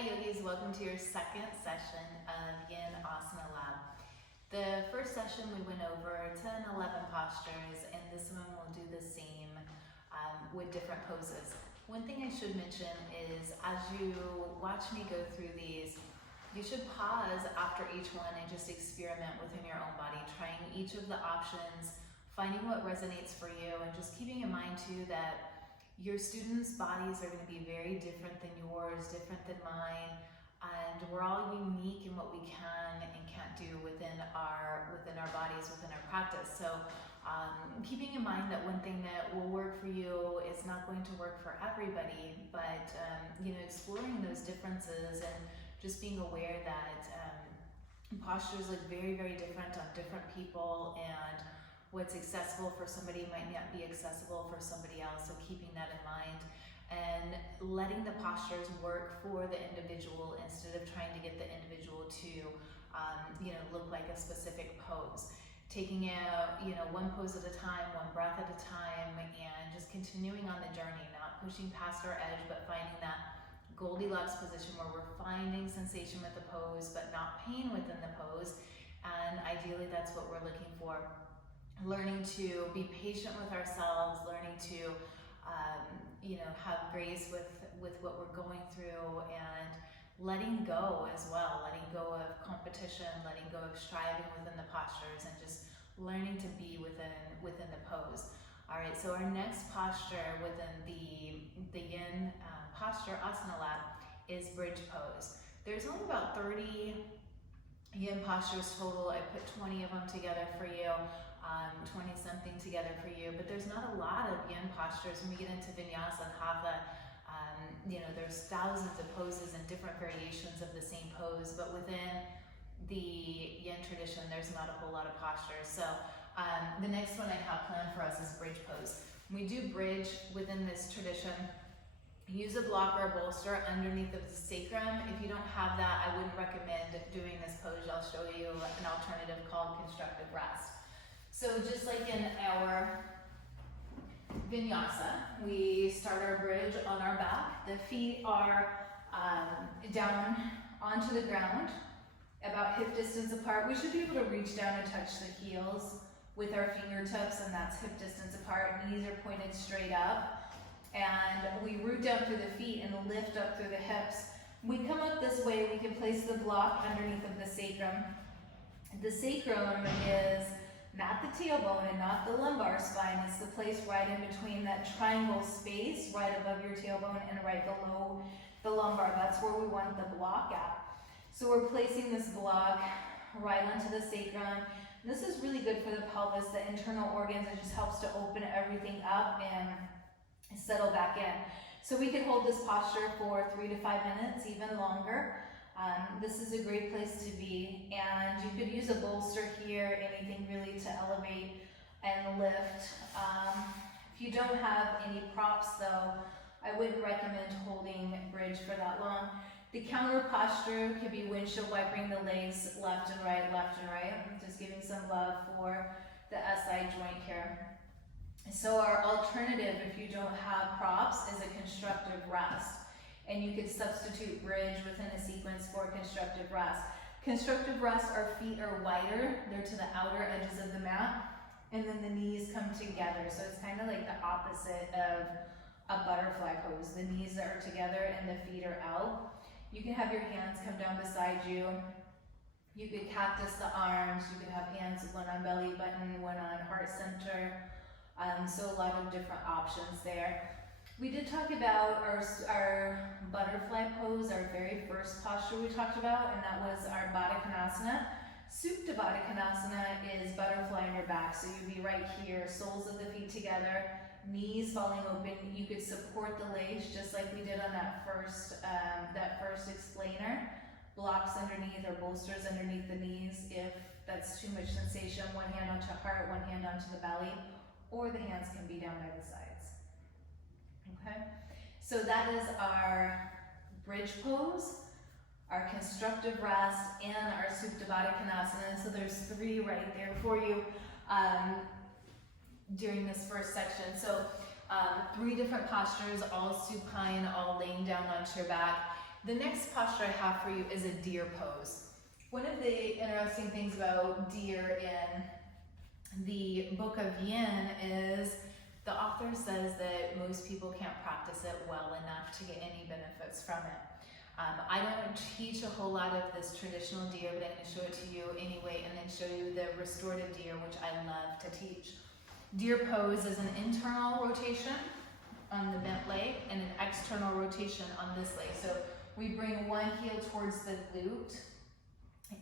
Hi yogis, welcome to your second session of Yin Asana Lab. The first session we went over 10, 11 postures, and this one we'll do the same with different poses. One thing I should mention is as you watch me go through these, you should pause after each one and just experiment within your own body, trying each of the options, finding what resonates for you, and just keeping in mind too that your students' bodies are going to be very different than yours, different than mine, and we're all unique in what we can and can't do within our bodies, within our practice. So keeping in mind that one thing that will work for you is not going to work for everybody, but exploring those differences and just being aware that postures look very, very different on different people, and what's accessible for somebody might not be accessible for somebody else, so keeping that in mind and letting the postures work for the individual instead of trying to get the individual to look like a specific pose. Taking it one pose at a time, one breath at a time, and just continuing on the journey, not pushing past our edge, but finding that Goldilocks position where we're finding sensation with the pose but not pain within the pose, and ideally that's what we're looking for. Learning to be patient with ourselves, learning to have grace with what we're going through, and letting go as well, letting go of competition, letting go of striving within the postures, and just learning to be within the pose. All right, so our next posture within the Yin posture Asana Lab is bridge pose. There's only about 30 Yin postures total. I put 20 of them together for you. 20 something together for you, but there's not a lot of Yin postures. When we get into Vinyasa and Hatha, there's thousands of poses and different variations of the same pose, but within the Yin tradition, there's not a whole lot of postures. So the next one I have planned for us is bridge pose. We do bridge within this tradition. Use a block or a bolster underneath of the sacrum. If you don't have that, I wouldn't recommend doing this pose. I'll show you an alternative called constructive rest. So just like in our Vinyasa, we start our bridge on our back. The feet are down onto the ground, about hip distance apart. We should be able to reach down and touch the heels with our fingertips, and that's hip distance apart. Knees are pointed straight up. And we root down through the feet and lift up through the hips. We come up this way, we can place the block underneath of the sacrum. The sacrum is not the tailbone and not the lumbar spine. It's the place right in between that triangle space, right above your tailbone and right below the lumbar. That's where we want the block at. So we're placing this block right onto the sacrum. This is really good for the pelvis, the internal organs. It just helps to open everything up and settle back in. So we can hold this posture for 3 to 5 minutes, even longer. This is a great place to be, and you could use a bolster here, anything really to elevate and lift. If you don't have any props though, I wouldn't recommend holding bridge for that long. The counter posture could be windshield wipering the legs left and right, just giving some love for the SI joint here. So our alternative, if you don't have props, is a constructive rest. And you could substitute bridge within a sequence for constructive rest. Constructive rest, our feet are wider, they're to the outer edges of the mat, and then the knees come together. So it's kind of like the opposite of a butterfly pose. The knees are together and the feet are out. You can have your hands come down beside you. You could cactus the arms. You could have hands, one on belly button, one on heart center. So a lot of different options there. We did talk about our butterfly pose, our very first posture we talked about, and that was our Baddha Konasana. Supta Baddha Konasana is butterfly on your back, so you'd be right here, soles of the feet together, knees falling open. You could support the legs just like we did on that first explainer. Blocks underneath or bolsters underneath the knees if that's too much sensation. One hand onto heart, one hand onto the belly, or the hands can be down by the sides. Okay, so that is our bridge pose, our constructive rest, and our Supta Baddha Konasana. So there's 3 right there for you during this first section. So 3 different postures, all supine, all laying down onto your back. The next posture I have for you is a deer pose. One of the interesting things about deer in the Book of Yin is the author says that most people can't practice it well enough to get any benefits from it. I don't teach a whole lot of this traditional deer, but I'm going to show it to you anyway, and then show you the restorative deer, which I love to teach. Deer pose is an internal rotation on the bent leg and an external rotation on this leg. So we bring one heel towards the glute,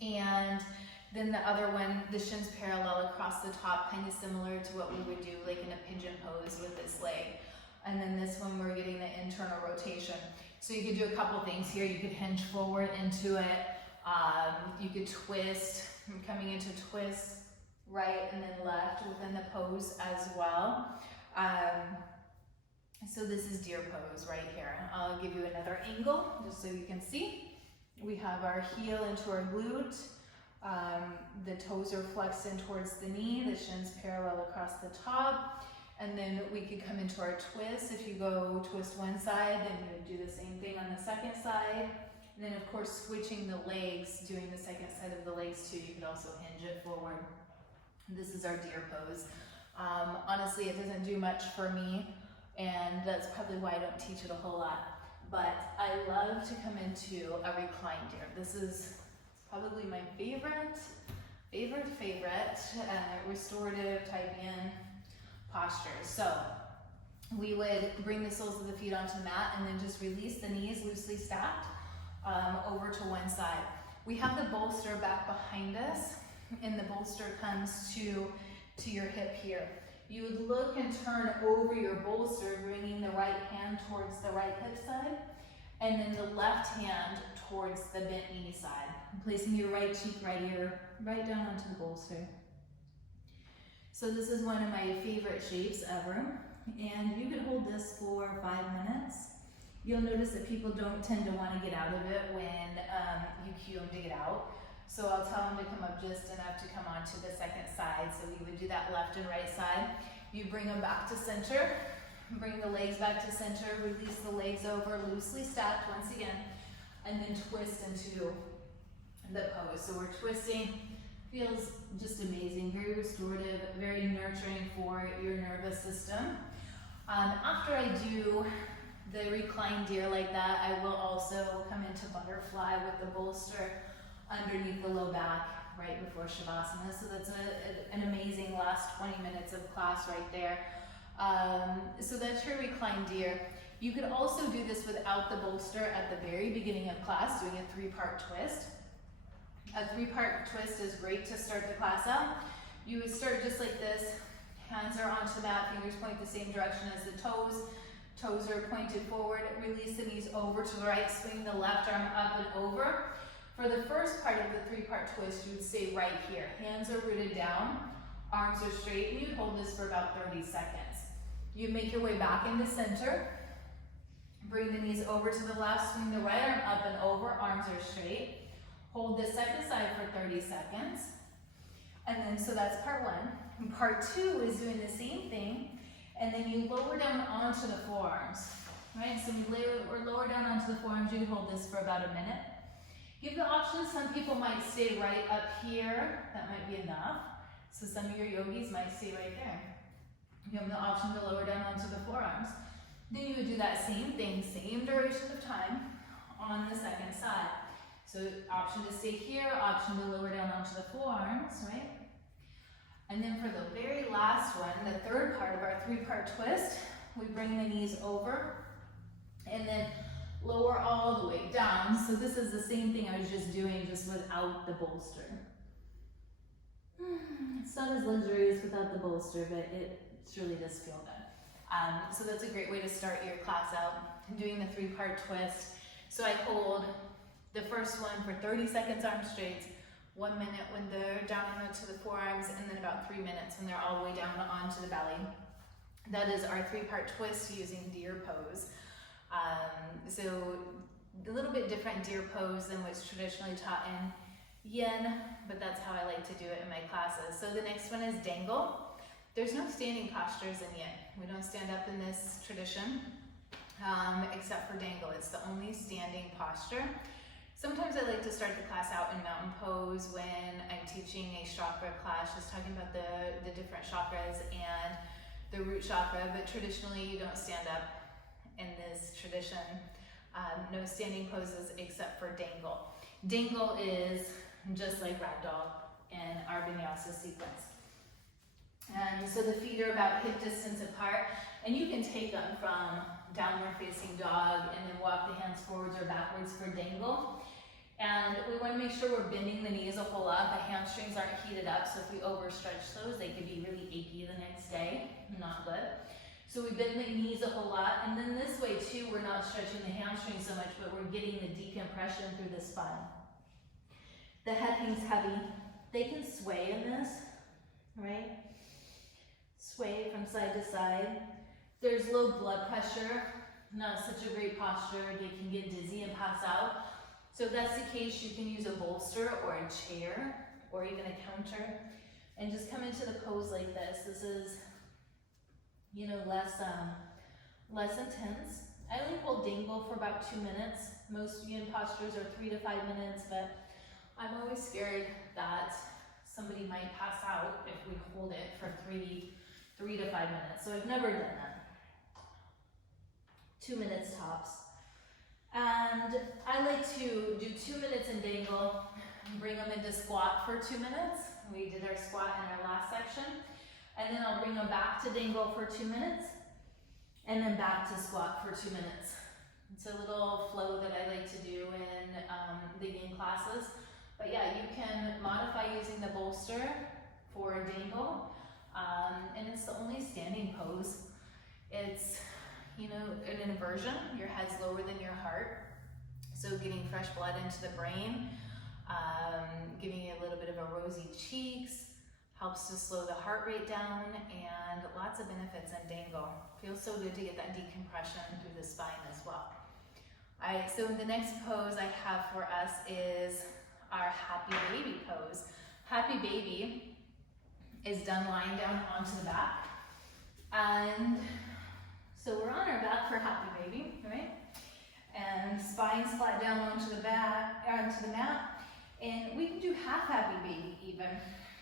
and then the other one, the shins parallel across the top, kind of similar to what we would do like in a pigeon pose with this leg. And then this one, we're getting the internal rotation. So you could do a couple things here. You could hinge forward into it. You could twist, coming into twist, right and then left within the pose as well. So this is deer pose right here. I'll give you another angle just so you can see. We have our heel into our glute. The toes are flexed in towards the knee, the shins parallel across the top. And then we could come into our twist. If you go twist one side, then you would do the same thing on the second side. And then of course, switching the legs, doing the second side of the legs too. You could also hinge it forward. This is our deer pose. Honestly, it doesn't do much for me, and that's probably why I don't teach it a whole lot. But I love to come into a reclined deer. This is probably my favorite restorative type yin posture. So we would bring the soles of the feet onto the mat and then just release the knees loosely stacked over to one side. We have the bolster back behind us, and the bolster comes to your hip here. You would look and turn over your bolster, bringing the right hand towards the right hip side, and then the left hand towards the bent knee side. Placing your right cheek, right ear, right down onto the bolster. So this is one of my favorite shapes ever, and you could hold this for 5 minutes. You'll notice that people don't tend to want to get out of it when you cue them to get out. So I'll tell them to come up just enough to come onto the second side. So we would do that left and right side. You bring them back to center, bring the legs back to center, release the legs over, loosely stacked once again, and then twist into the pose. So we're twisting, feels just amazing, very restorative, very nurturing for your nervous system. After I do the reclined deer like that, I will also come into butterfly with the bolster underneath the low back right before Shavasana. So that's an amazing last 20 minutes of class right there. So that's your reclined deer. You could also do this without the bolster at the very beginning of class, doing a 3-part twist. A 3-part twist is great to start the class out. You would start just like this. Hands are onto the mat, fingers point the same direction as the toes. Toes are pointed forward. Release the knees over to the right, swing the left arm up and over. For the first part of the 3-part twist, you would stay right here. Hands are rooted down, arms are straight, and you'd hold this for about 30 seconds. You make your way back into center. Bring the knees over to the left, swing the right arm up and over, arms are straight. Hold the second side for 30 seconds. And then, so that's part 1. And part 2 is doing the same thing, and then you lower down onto the forearms, right? So we're lower down onto the forearms. You can hold this for about a minute. Give the option. Some people might stay right up here. That might be enough. So some of your yogis might stay right there. You have the option to lower down onto the forearms. Then you would do that same thing, same duration of time on the second side. So option to stay here, option to lower down onto the forearms, right? And then for the very last one, the 3rd part of our 3-part twist, we bring the knees over and then lower all the way down. So this is the same thing I was just doing, just without the bolster. It's not as luxurious without the bolster, but it surely does feel good. So that's a great way to start your class out, doing the 3-part twist. So I hold the first one for 30 seconds, arms straight, 1 minute when they're down into the forearms, and then about 3 minutes when they're all the way down onto the belly. That is our 3-part twist using deer pose. So a little bit different deer pose than what's traditionally taught in Yin, but that's how I like to do it in my classes. So the next one is dangle. There's no standing postures in Yin. We don't stand up in this tradition. except for dangle. It's the only standing posture. Sometimes I like to start the class out in mountain pose when I'm teaching a chakra class, just talking about the different chakras and the root chakra, but traditionally you don't stand up in this tradition. No standing poses except for dangle. Dangle is just like ragdoll in our vinyasa sequence. And so the feet are about hip distance apart, and you can take them from downward facing dog and then walk the hands forwards or backwards for dangle. And we want to make sure we're bending the knees a whole lot. The hamstrings aren't heated up, so if we overstretch those, they could be really achy the next day. Not good. So we bend the knees a whole lot, and then this way too, we're not stretching the hamstrings so much, but we're getting the decompression through the spine. The head hangs heavy. They can sway in this, right? Sway from side to side. There's low blood pressure, not such a great posture. They can get dizzy and pass out. So if that's the case, you can use a bolster or a chair or even a counter and just come into the pose like this. This is, you know, less intense. I only hold dangle for about 2 minutes. Most yin postures are 3 to 5 minutes, but I'm always scared that somebody might pass out if we hold it for 3 to 5 minutes. So I've never done that. 2 minutes tops. And I like to do 2 minutes in dangle, bring them into squat for 2 minutes. We did our squat in our last section. And then I'll bring them back to dangle for 2 minutes, and then back to squat for 2 minutes. It's a little flow that I like to do in the yin classes. But yeah, you can modify using the bolster for dangle. And it's the only standing pose. It's, you know, an inversion. Your head's lower than your heart. So getting fresh blood into the brain, giving you a little bit of a rosy cheeks, helps to slow the heart rate down, and lots of benefits in dangle. Feels so good to get that decompression through the spine as well. All right, so the next pose I have for us is our happy baby pose. Happy baby is done lying down onto the back. And so we're on our back for happy baby, right? And spine's flat down onto the back, onto the mat. And we can do half happy baby even.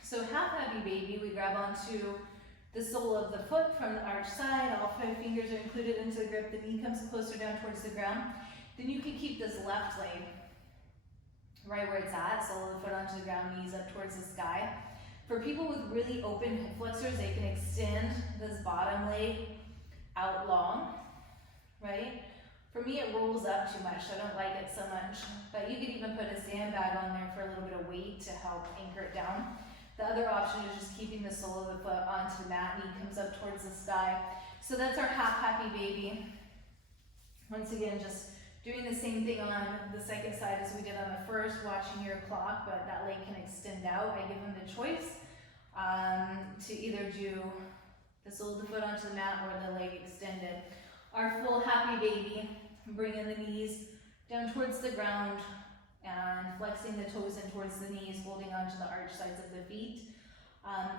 So half happy baby, we grab onto the sole of the foot from the arch side. All 5 fingers are included into the grip. The knee comes closer down towards the ground. Then you can keep this left leg right where it's at, sole of the foot onto the ground, knees up towards the sky. For people with really open hip flexors, they can extend this bottom leg out long, right? For me, it rolls up too much. I don't like it so much, but you could even put a sandbag on there for a little bit of weight to help anchor it down. The other option is just keeping the sole of the foot onto the mat, knee comes up towards the sky. So that's our half happy baby. Once again, just doing the same thing on the second side as we did on the first, watching your clock, but that leg can extend out. I give them the choice to either do the sole of the foot onto the mat or the leg extended. Our full happy baby, bringing the knees down towards the ground and flexing the toes in towards the knees, holding onto the arch sides of the feet.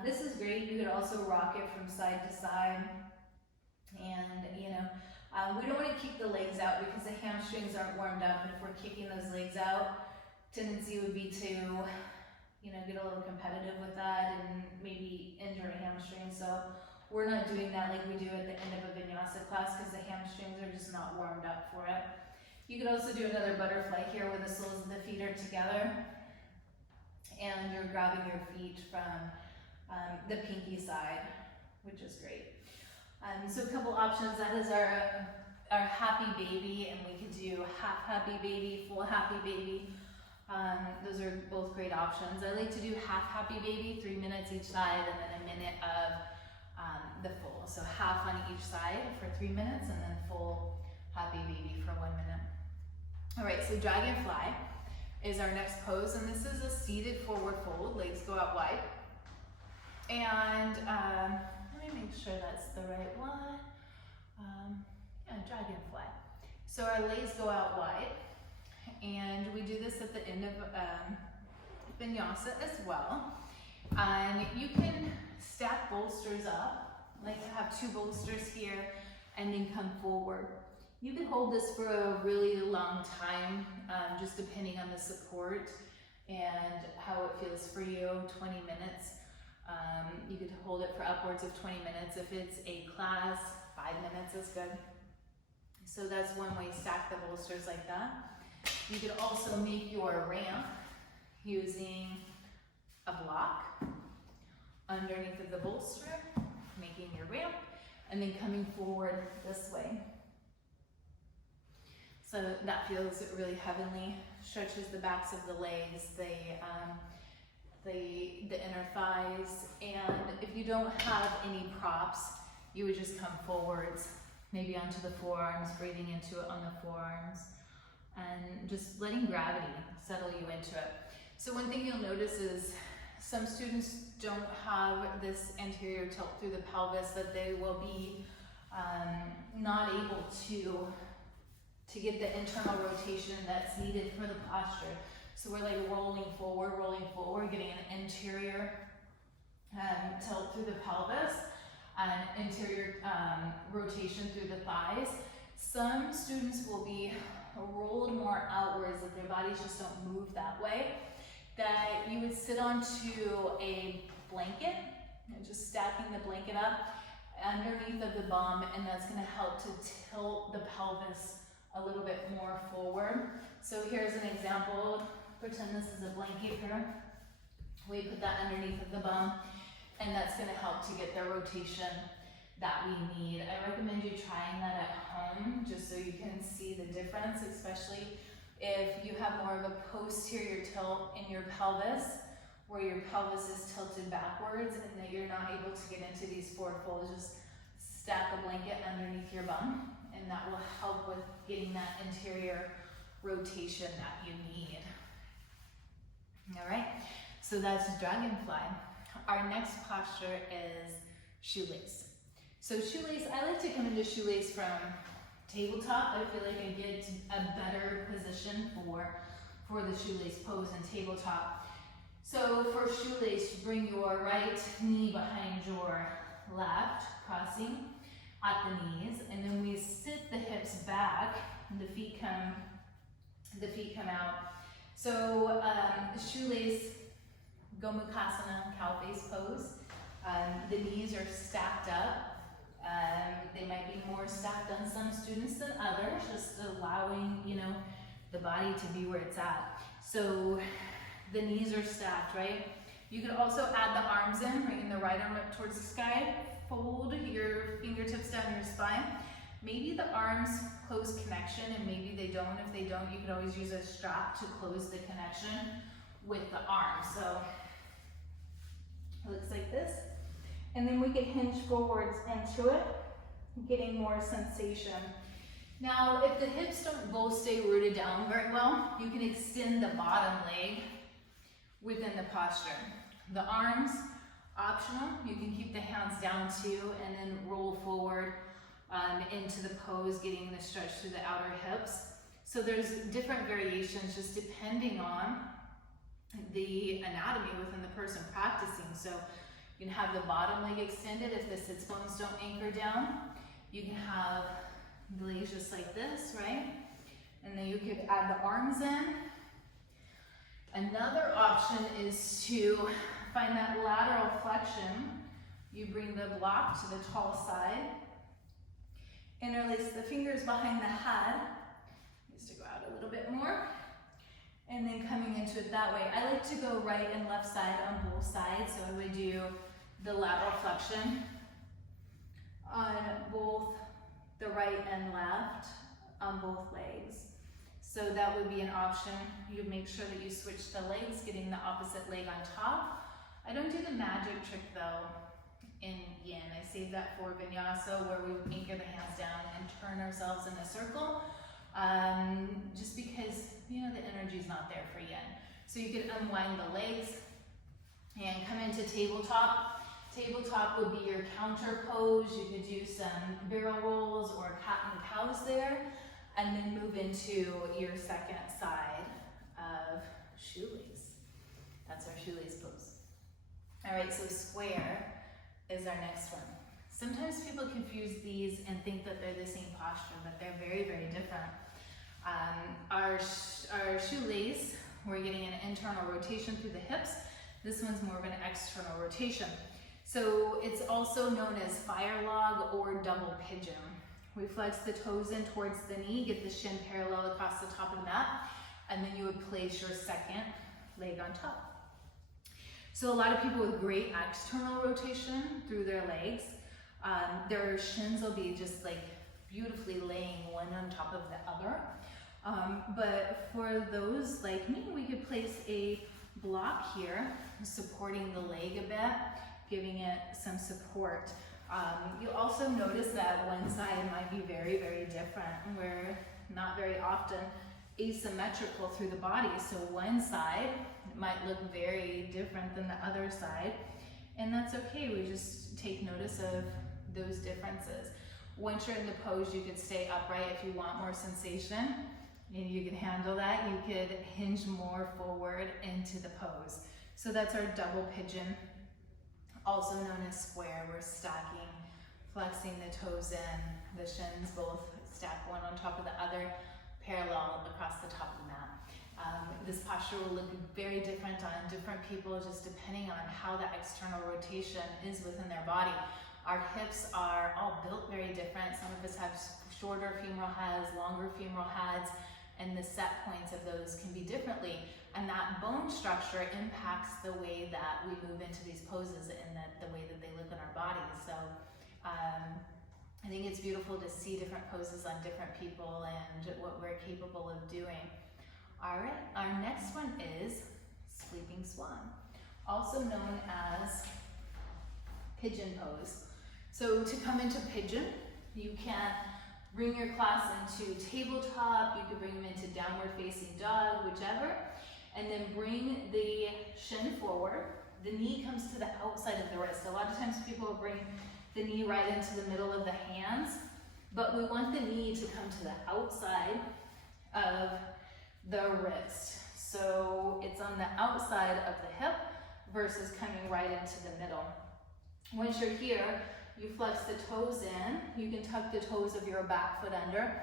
This is great. You could also rock it from side to side. And, you know, we don't want to kick the legs out because the hamstrings aren't warmed up. And if we're kicking those legs out, tendency would be to, you know, get a little competitive with that and maybe injure a hamstring. So we're not doing that like we do at the end of a vinyasa class because the hamstrings are just not warmed up for it. You could also do another butterfly here where the soles of the feet are together and you're grabbing your feet from the pinky side, which is great. So a couple options. That is our happy baby, and we could do half happy baby, full happy baby. Those are both great options. I like to do half happy baby, 3 minutes each side, and then a minute of the full. So half on each side for 3 minutes, and then full happy baby for 1 minute. All right, so dragonfly is our next pose, and this is a seated forward fold. Legs go out wide. And let me make sure that's the right one. Yeah, dragonfly. So our legs go out wide, and we do this at the end of vinyasa as well. And you can stack bolsters up. I like to have 2 bolsters here and then come forward. You can hold this for a really long time, just depending on the support and how it feels for you. 20 minutes. You could hold it for upwards of 20 minutes. If it's a class, 5 minutes is good. So that's one way, stack the bolsters like that. You could also make your ramp using a block underneath of the bolster, making your ramp, and then coming forward this way. So that feels really heavenly, stretches the backs of the legs, the inner thighs, and if you don't have any props, you would just come forwards, maybe onto the forearms, breathing into it on the forearms, and just letting gravity settle you into it. So one thing you'll notice is some students don't have this anterior tilt through the pelvis, that they will be not able to get the internal rotation that's needed for the posture. So we're like rolling forward, getting an interior tilt through the pelvis and interior rotation through the thighs. Some students will be rolled more outwards, that their bodies just don't move that way, that you would sit onto a blanket, just stacking the blanket up underneath of the bum, and that's going to help to tilt the pelvis a little bit more forward. So here's an example. Pretend this is a blanket here. We put that underneath of the bum, and that's going to help to get the rotation that we need. I recommend you trying that at home, just so you can see the difference, especially if you have more of a posterior tilt in your pelvis, where your pelvis is tilted backwards and that you're not able to get into these forward folds. Just stack a blanket underneath your bum, and that will help with getting that interior rotation that you need. All right, so that's dragonfly. Our next posture is shoelace. So shoelace, I like to come into shoelace from tabletop. I feel like I get a better position for the shoelace pose in tabletop. So for shoelace, you bring your right knee behind your left, crossing at the knees, and then we sit the hips back, and the feet come out. So shoelace, Gomukhasana, cow face pose. The knees are stacked up. They might be more stacked on some students than others, just allowing, the body to be where it's at. So the knees are stacked, right? You could also add the arms in, bringing the right arm up towards the sky. Fold your fingertips down your spine. Maybe the arms close connection, and maybe they don't. If they don't, you could always use a strap to close the connection with the arm. So it looks like this. And then we can hinge forwards into it, getting more sensation. Now, if the hips don't both stay rooted down very well, you can extend the bottom leg within the posture. The arms, optional. You can keep the hands down too, and then roll forward into the pose, getting the stretch through the outer hips. So there's different variations just depending on the anatomy within the person practicing. So you can have the bottom leg extended if the sits bones don't anchor down. You can have the legs just like this, right? And then you could add the arms in. Another option is to find that lateral flexion. You bring the block to the tall side. Interlace the fingers behind the head. Just to go out a little bit more. And then coming into it that way. I like to go right and left side on both sides. So I would do the lateral flexion on both the right and left on both legs. So that would be an option. You make sure that you switch the legs, getting the opposite leg on top. I don't do the magic trick though in yin. I save that for vinyasa, where we anchor the hands down and turn ourselves in a circle. Just because, the energy's not there for yin. So you could unwind the legs and come into tabletop. Tabletop would be your counter pose. You could do some barrel rolls or cat and cows there, and then move into your second side of shoelace. That's our shoelace pose. All right, so square is our next one. Sometimes people confuse these and think that they're the same posture, but they're very, very different. Our shoelace, we're getting an internal rotation through the hips. This one's more of an external rotation. So it's also known as fire log or double pigeon. We flex the toes in towards the knee, get the shin parallel across the top of the mat, and then you would place your second leg on top. So a lot of people with great external rotation through their legs, their shins will be just like beautifully laying one on top of the other. But for those like me, we could place a block here, supporting the leg a bit, giving it some support. You'll also notice that one side might be very, very different. We're not very often asymmetrical through the body, so one side might look very different than the other side, and that's okay. We just take notice of those differences. Once you're in the pose, you could stay upright if you want more sensation, and you can handle that. You could hinge more forward into the pose. So that's our double pigeon, also known as square. We're stacking, flexing the toes in, the shins both stack one on top of the other, parallel across the top of the mat. This posture will look very different on different people, just depending on how the external rotation is within their body. Our hips are all built very different. Some of us have shorter femoral heads, longer femoral heads, and the set points of those can be differently. And that bone structure impacts the way that we move into these poses and the way that they look in our bodies. So I think it's beautiful to see different poses on different people and what we're capable of doing. All right, our next one is sleeping swan, also known as pigeon pose. So to come into pigeon, you can bring your class into tabletop, you can bring them into downward facing dog, whichever, and then bring the shin forward. The knee comes to the outside of the wrist. A lot of times people will bring the knee right into the middle of the hands, but we want the knee to come to the outside of the wrist. So it's on the outside of the hip versus coming right into the middle. Once you're here, you flex the toes in. You can tuck the toes of your back foot under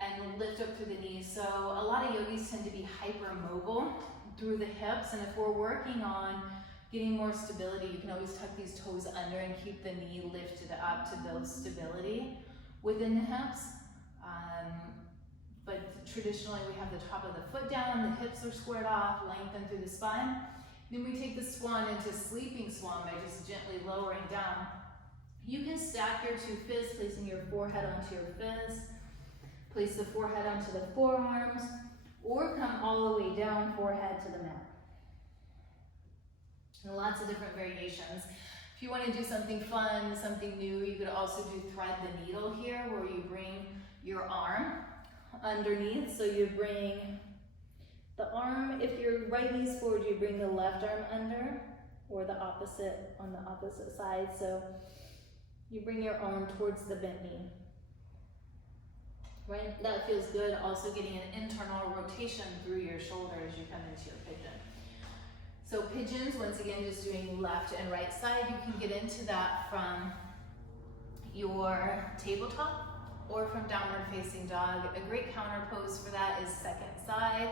and lift up through the knees. So a lot of yogis tend to be hypermobile through the hips, and if we're working on getting more stability, you can always tuck these toes under and keep the knee lifted up to build stability within the hips. But traditionally we have the top of the foot down, the hips are squared off, lengthen through the spine. Then we take the swan into sleeping swan by just gently lowering down. You can stack your two fists, placing your forehead onto your fist, place the forehead onto the forearms, or come all the way down, forehead to the mat. And lots of different variations. If you want to do something fun, something new, you could also do thread the needle here, where you bring your arm underneath. So you bring the arm, if your right knee's forward, you bring the left arm under, or the opposite on the opposite side. So you bring your arm towards the bent knee. Right? That feels good. Also getting an internal rotation through your shoulder as you come into your pigeon. So pigeons, once again, just doing left and right side. You can get into that from your tabletop or from downward facing dog. A great counter pose for that is second side,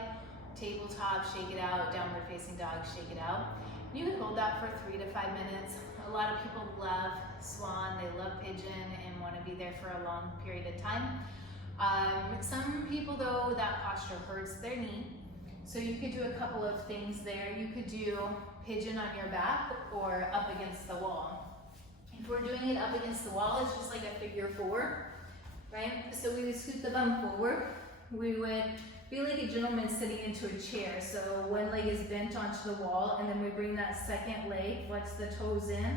tabletop, shake it out, downward facing dog, shake it out. You can hold that for 3 to 5 minutes. A lot of people love swan, they love pigeon and want to be there for a long period of time. Some people though, that posture hurts their knee. So you could do a couple of things there. You could do pigeon on your back or up against the wall. If we're doing it up against the wall, it's just like a figure 4, right? So we would scoot the bum forward. We would be like a gentleman sitting into a chair. So one leg is bent onto the wall, and then we bring that second leg, flex the toes in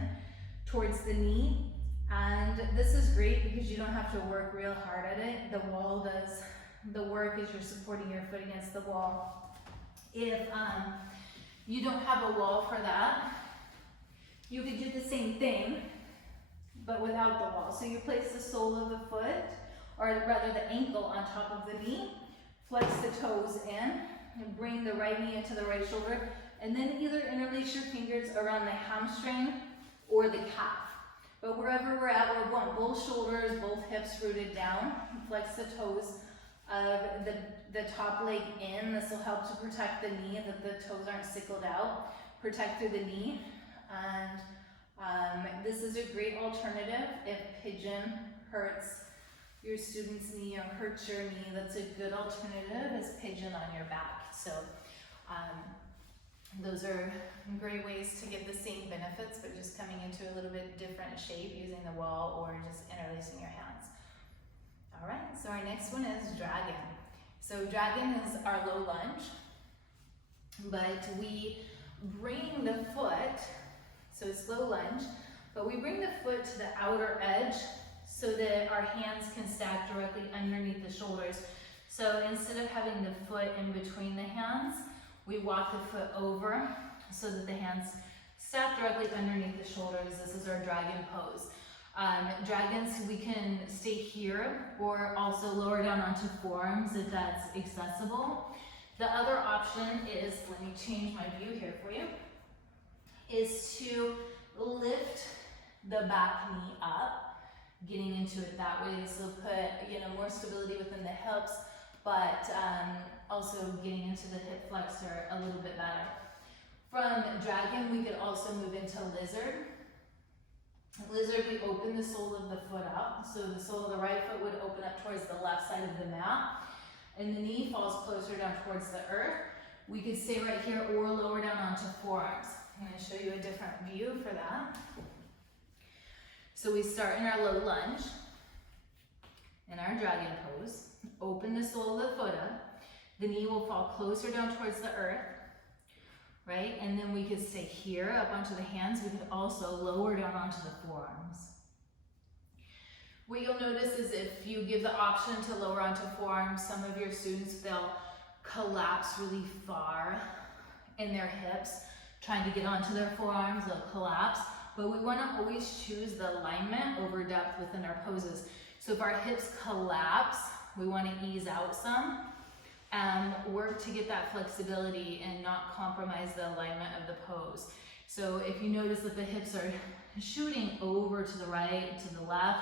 towards the knee. And this is great because you don't have to work real hard at it. The wall does the work as you're supporting your foot against the wall. If you don't have a wall for that, you could do the same thing, but without the wall. So you place the sole of the foot, or rather the ankle, on top of the knee, flex the toes in, and bring the right knee into the right shoulder, and then either interlace your fingers around the hamstring or the calf. But wherever we're at, we want both shoulders, both hips rooted down. Flex the toes of the top leg in. This will help to protect the knee, that the toes aren't sickled out. Protect through the knee. And this is a great alternative if pigeon hurts your student's knee or hurts your knee. That's a good alternative, is pigeon on your back. So those are great ways to get the same benefits, but just coming into a little bit different shape using the wall or just interlacing your hands. All right, so our next one is dragon. So dragon is our low lunge, but we bring the foot, so it's low lunge, but we bring the foot to the outer edge so that our hands can stack directly underneath the shoulders. So instead of having the foot in between the hands, we walk the foot over so that the hands stack directly underneath the shoulders. This is our dragon pose. Dragons, we can stay here or also lower down onto forearms if that's accessible. The other option is, let me change my view here for you, is to lift the back knee up, getting into it that way. This will put more stability within the hips, but also getting into the hip flexor a little bit better. From dragon, we could also move into lizard. Lizard, we open the sole of the foot up, so the sole of the right foot would open up towards the left side of the mat, and the knee falls closer down towards the earth. We could stay right here or lower down onto forearms. I'm going to show you a different view for that. So we start in our low lunge, in our dragon pose. Open the sole of the foot up. The knee will fall closer down towards the earth, right? And then we could stay here up onto the hands. We could also lower down onto the forearms. What you'll notice is if you give the option to lower onto forearms, some of your students, they'll collapse really far in their hips, trying to get onto their forearms, they'll collapse. But we want to always choose the alignment over depth within our poses. So if our hips collapse, we want to ease out some and work to get that flexibility and not compromise the alignment of the pose. So if you notice that the hips are shooting over to the right, to the left,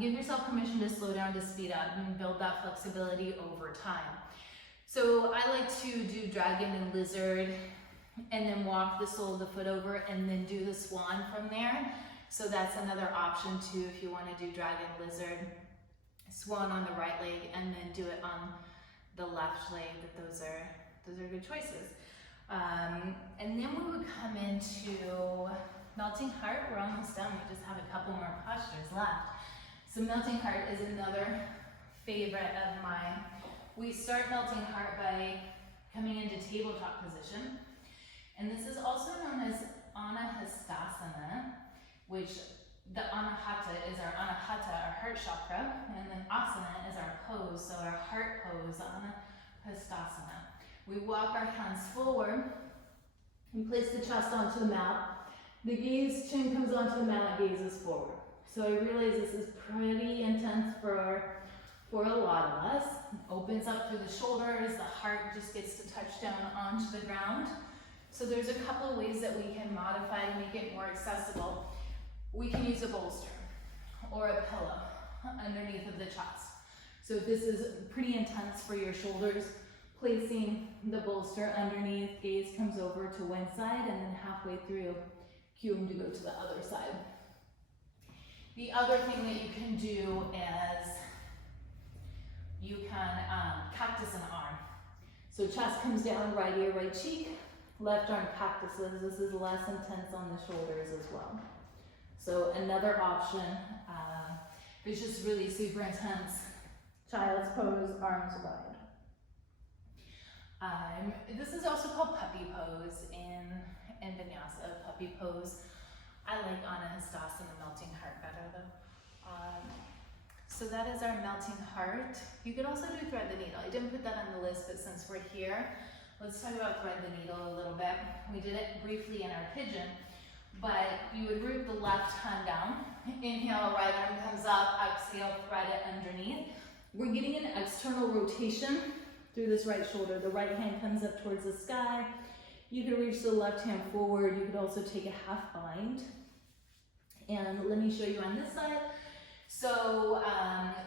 give yourself permission to slow down, to speed up, and build that flexibility over time. So I like to do dragon and lizard, and then walk the sole of the foot over, and then do the swan from there. So that's another option too, if you want to do dragon, lizard, swan on the right leg, and then do it on the left leg. Those are good choices. And then we would come into melting heart. We're almost done. We just have a couple more postures left. So melting heart is another favorite of mine. We start melting heart by coming into tabletop position. And this is also known as Anahastasana, which the Anahata is our Anahata, our heart chakra, and then Asana is our pose, so our heart pose, Anahastasana. We walk our hands forward and place the chest onto the mat. The gaze, chin comes onto the mat, gaze is forward. So I realize this is pretty intense for a lot of us. It opens up through the shoulders, the heart just gets to touch down onto the ground. So there's a couple of ways that we can modify to make it more accessible. We can use a bolster or a pillow underneath of the chest. So if this is pretty intense for your shoulders, placing the bolster underneath, gaze comes over to one side, and then halfway through, cue them to go to the other side. The other thing that you can do is you can cactus an arm. So chest comes down, right ear, right cheek, left arm cactuses. This is less intense on the shoulders as well. So another option, if it's just really super intense, child's pose, arms wide. This is also called puppy pose in vinyasa, puppy pose. I like Anahastasana, melting heart, better though. So that is our melting heart. You could also do thread the needle. I didn't put that on the list, but since we're here, let's talk about thread the needle a little bit. We did it briefly in our pigeon, but you would root the left hand down. Inhale, right arm comes up, exhale, thread it underneath. We're getting an external rotation through this right shoulder. The right hand comes up towards the sky. You could reach the left hand forward. You could also take a half bind And let me show you on this side. So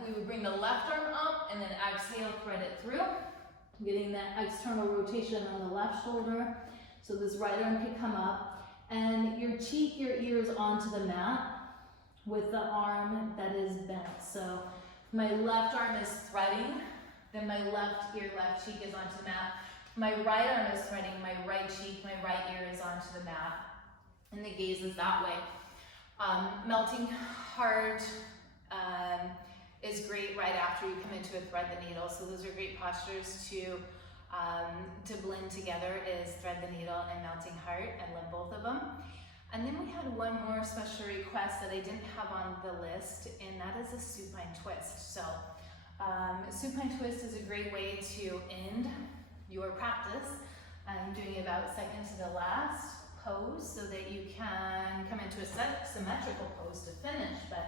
we would bring the left arm up and then exhale, thread it through, getting that external rotation on the left shoulder. So this right arm can come up, and your cheek, your ear is onto the mat with the arm that is bent. So my left arm is threading, then my left ear, left cheek is onto the mat. My right arm is threading, my right cheek, my right ear is onto the mat, and the gaze is that way. Melting heart is great right after you come into a thread the needle. So those are great postures to blend together, is thread the needle and melting heart. I love both of them. And then we had one more special request that I didn't have on the list, and that is a supine twist. So supine twist is a great way to end your practice. I'm doing about second to the last pose so that you can come into a symmetrical pose to finish. But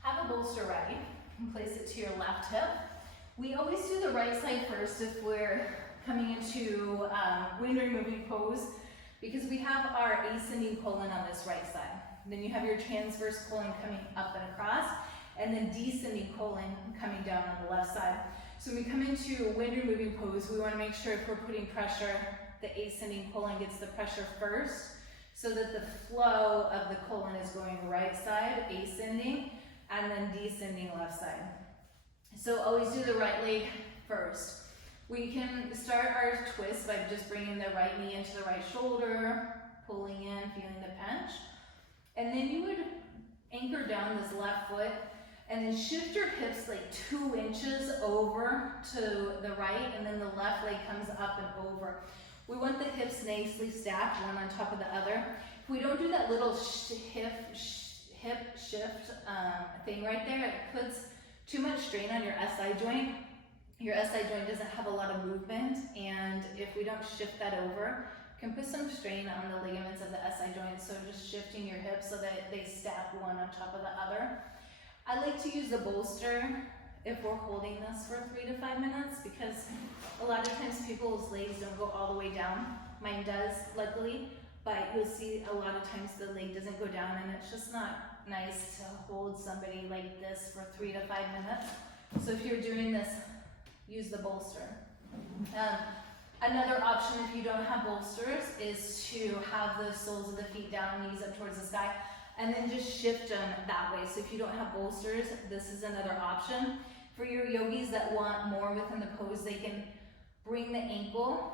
have a bolster ready and place it to your left hip. We always do the right side first if we're coming into wind removing pose, because we have our ascending colon on this right side. Then you have your transverse colon coming up and across, and then descending colon coming down on the left side. So when we come into wind removing pose, we want to make sure if we're putting pressure, the ascending colon gets the pressure first, so that the flow of the colon is going right side, ascending, and then descending left side. So always do the right leg first. We can start our twist by just bringing the right knee into the right shoulder, pulling in, feeling the pinch. And then you would anchor down this left foot and then shift your hips like 2 inches over to the right, and then the left leg comes up and over. We want the hips nicely stacked, one on top of the other. If we don't do that little hip shift thing right there, it puts too much strain on your SI joint. Your SI joint doesn't have a lot of movement, and if we don't shift that over, it can put some strain on the ligaments of the SI joint. So just shifting your hips so that they stack one on top of the other. I like to use the bolster if we're holding this for 3 to 5 minutes, because a lot of times people's legs don't go all the way down. Mine does, luckily, but you'll see a lot of times the leg doesn't go down, and it's just not nice to hold somebody like this for 3 to 5 minutes. So if you're doing this, use the bolster. Another option, if you don't have bolsters, is to have the soles of the feet down, knees up towards the sky, and then just shift them that way. So if you don't have bolsters, this is another option. For your yogis that want more within the pose, they can bring the ankle.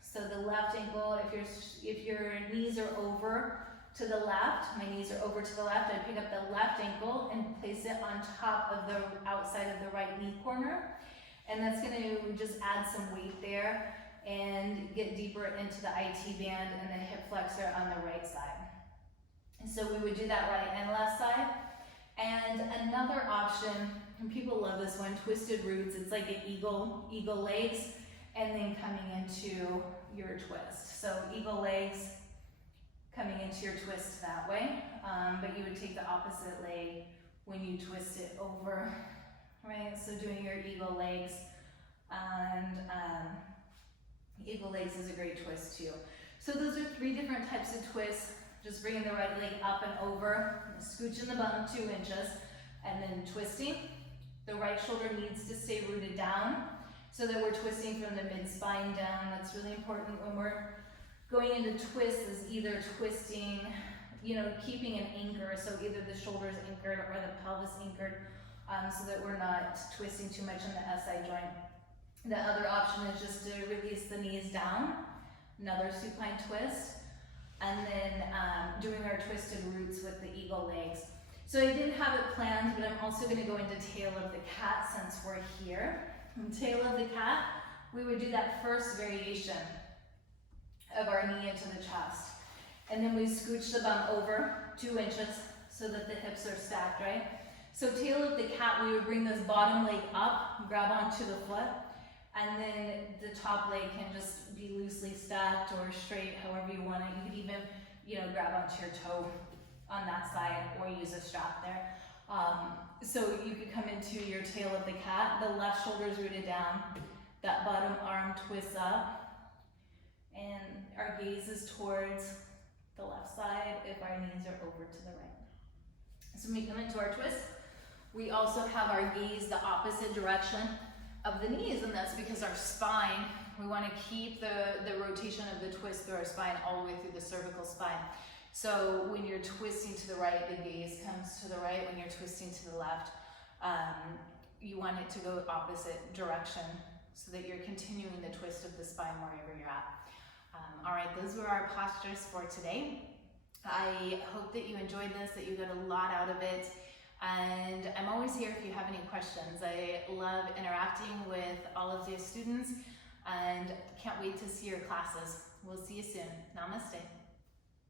So the left ankle, if your knees are over to the left, my knees are over to the left, I pick up the left ankle and place it on top of the outside of the right knee corner. And that's gonna just add some weight there and get deeper into the IT band and the hip flexor on the right side. And so we would do that right and left side. And another option, and people love this one, twisted roots. It's like an eagle legs, and then coming into your twist. So eagle legs coming into your twist that way, but you would take the opposite leg when you twist it over, right? So doing your eagle legs, and eagle legs is a great twist too. So those are 3 different types of twists. Just bringing the right leg up and over, scooching the bum 2 inches, and then twisting. The right shoulder needs to stay rooted down so that we're twisting from the mid-spine down. That's really important when we're going into twist, is either twisting, keeping an anchor, so either the shoulders anchored or the pelvis anchored, so that we're not twisting too much on the SI joint. The other option is just to release the knees down, another supine twist, and then doing our twisted roots with the eagle legs. So I didn't have it planned, but I'm also going to go into tail of the cat since we're here. In tail of the cat, we would do that first variation of our knee into the chest. And then we scooch the bum over 2 inches so that the hips are stacked, right? So tail of the cat, we would bring this bottom leg up, grab onto the foot, and then the top leg can just be loosely stacked or straight, however you want it. You could even, grab onto your toe on that side or use a strap there. So you could come into your tail of the cat, the left shoulder is rooted down, that bottom arm twists up, and our gaze is towards the left side if our knees are over to the right. So we come into our twist. We also have our gaze the opposite direction of the knees, and that's because our spine, we want to keep the rotation of the twist through our spine all the way through the cervical spine. So when you're twisting to the right, the gaze comes to the right. When you're twisting to the left, you want it to go opposite direction so that you're continuing the twist of the spine wherever you're at. All right, those were our postures for today. I hope that you enjoyed this, that you got a lot out of it. And I'm always here if you have any questions. I love interacting with all of the students and can't wait to see your classes. We'll see you soon. Namaste.